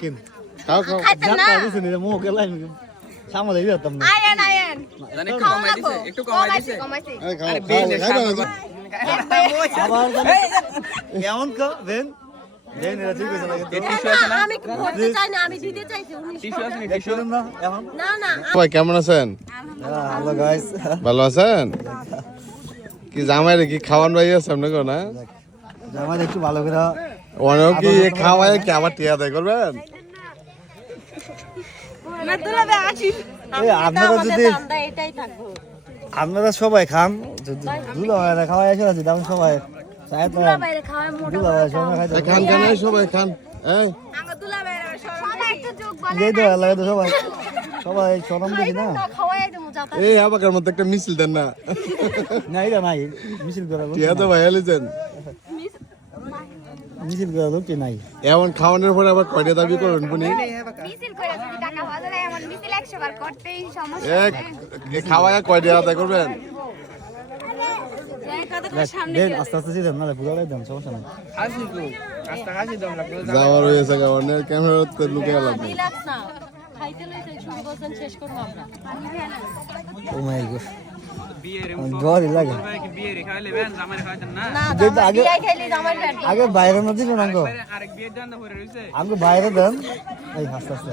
กินเขายัดไปที่สุดในมุกกันเลยช่างมาเลยเรื่องตำแหน่งএকটু কমাই দিছে আরে বেন কেমন কো বেন বেন এরা ঠিক আছে লাগে টিস্যু আছে না আমি বলতে চাই না আমি দিতে চাইছি টিস্যু আছে না এখন না না সবাই কেমন আছেন? হ্যালো গাইস ভালো আছেন? কি জামাইরে কি খাওয়ান ভাই আছে আপনাকে না? জামাই একটু ভালো করে অনেক কি খাওয়ায় কি আবার টিয়া দেয় করবেন? না দুলাবে আসি এই আপনারা যদি এটাই থাকবো আপনারা সবাই খান দুলাভাইরা খাওয়াই এসে আছে তেমন সবাই দুলাবাইরে খাওয়ায় মোটা দুলাভাই সবাই খাইতে খান কেন সবাই খান হ্যাঁ আঙ্গ দুলাবাইরে সবাই একটু যোগ বলে এই তো লাগে তো সবাই সবাই সরম দেখি না খাওয়াই দেবো যাতা এই আবাকার মধ্যে একটা মিছিল দেন না না এটা নাই মিছিল করা লোক টিয়া তো ভাই এলিছেন মিছিল করা লোক নাই এমন খাওয়ানোর পরে আবার কয়টা দাবি করবেন পুনি মিছিল করে যদি টাকা পাওয়া যায় এমন মিছিল 100 বার করতেই সমস্যা এক খাওয়ায় কয়টা আদায় করবেন? দেন আস্তে আস্তে সিধা না বুঝালাই দেন সমস্যা নাই যাওয়ার হয়েছে অনেক ক্যামেরা লুকে গেলাম রিল্যাক্স না খাইতে লইছে শুরু করছেন শেষ করব আমরা ও মাই গড গরি লাগে বিয়ে রে খাইলে বেন জামাই খাইতেন না না আগে বিয়ে খাইলে জামাই ব্যাট আগে বাইরে না দিবেন আঙ্গ আরেক বিয়ের জন্য পড়ে রইছে আঙ্গ বাইরে দেন এই আস্তে আস্তে